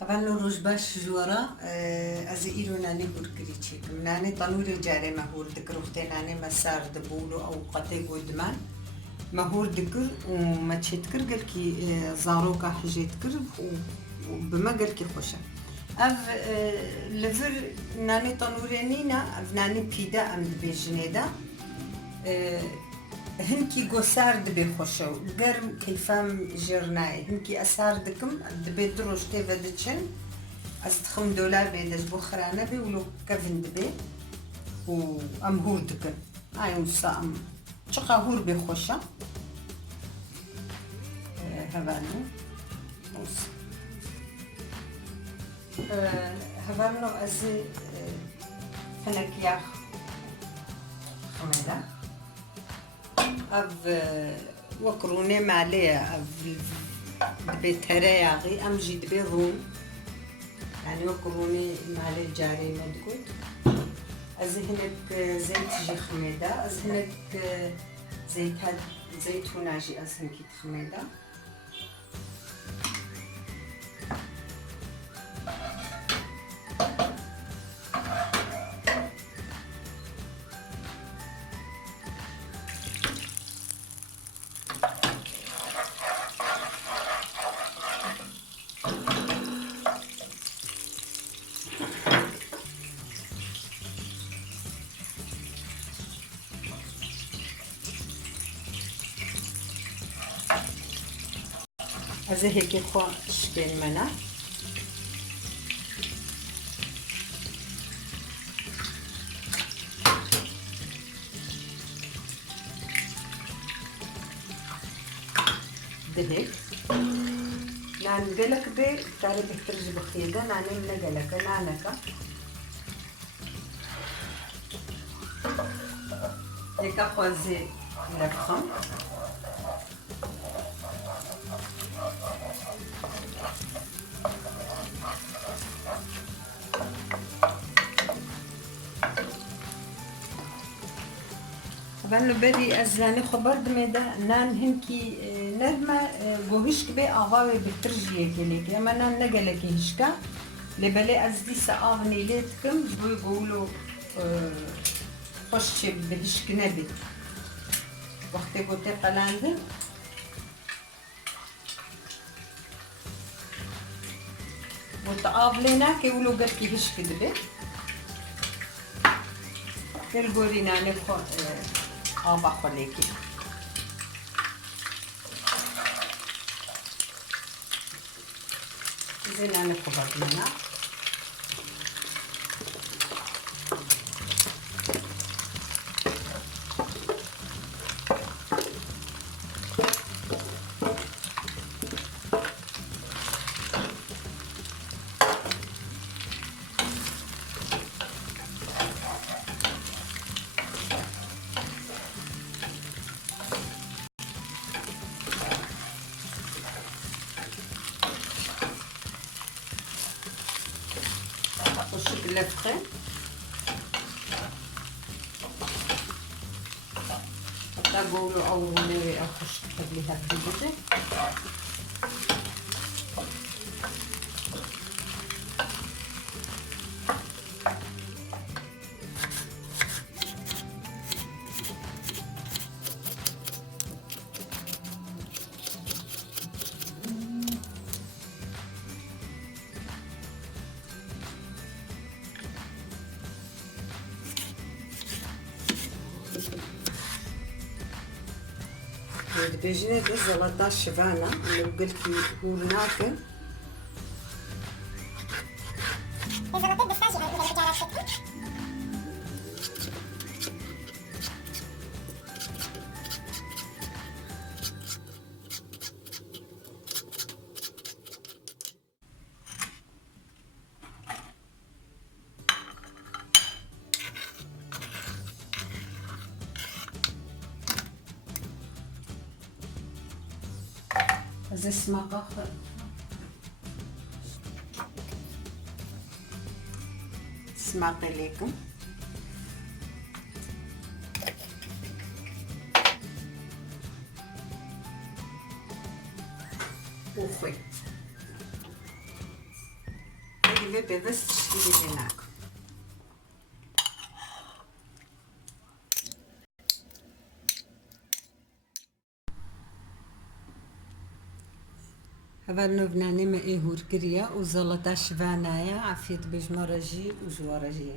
طبعا لو روش باش جوارا از ایرو نانی برکری چیکم نانی تنور جاره مهور دکر وقتی نانی مسار دبولو او قطع گودمان مهور دکر و ما تشتكر قال كي زاروكا حجيتكر وبما قال كي خوشة اف لفر ناني تنورينينا اف ناني بيدا ام دبي جنيدا هنكي قصار دبي خوشة وقرم كيفام جرناي هنكي أسار دكم دبي دروش تيفا دتشن أستخم دولار بيدش بخرانا بي ولو كفن دبي و أمهور دكم هاي وصام شقا هور بي خوشة هبانو بوس هبانو أزي هنك ياخ خميدا اف وكروني ماليه اف بترياغي ام جيد بيروم يعني وكروني مالي جاري مدكوت ازهنك زيت جي خميده ازهنك زيت هاد زيتون اجي ازهنك خميده از هيك خو شكل منا دهيك نان قلك بي تاري بحترج بخيدة ناني من قلك نانكا هيك خوزي لفخم طبعا بري ازاني خبر دميدا نان هنكي نرمى جوهشك بي اغاوي بترجيه كليك اما نان نقلك هشكا لبلي ازدي ساغني ليتكم بو يقولوا خوش بهشك نبي وقت قوتي قلاندن وتقابلنا كيقولوا قلكي هشك دبي كالقولينا نفخو آبا خليكي زينا نفخو بطلنا وشك لفخة تقولوا أو نوي أخش تبليها بجدة بيجينا دي زلطة شفانا اللي قلتلي هو ناكل زي اسمها سمعت لكم وخوي ve bevest tişkili nakim. هذا النوفناني ما إيهور كريا وزلطة شفانايا عفيت بجمرجي وجوارجي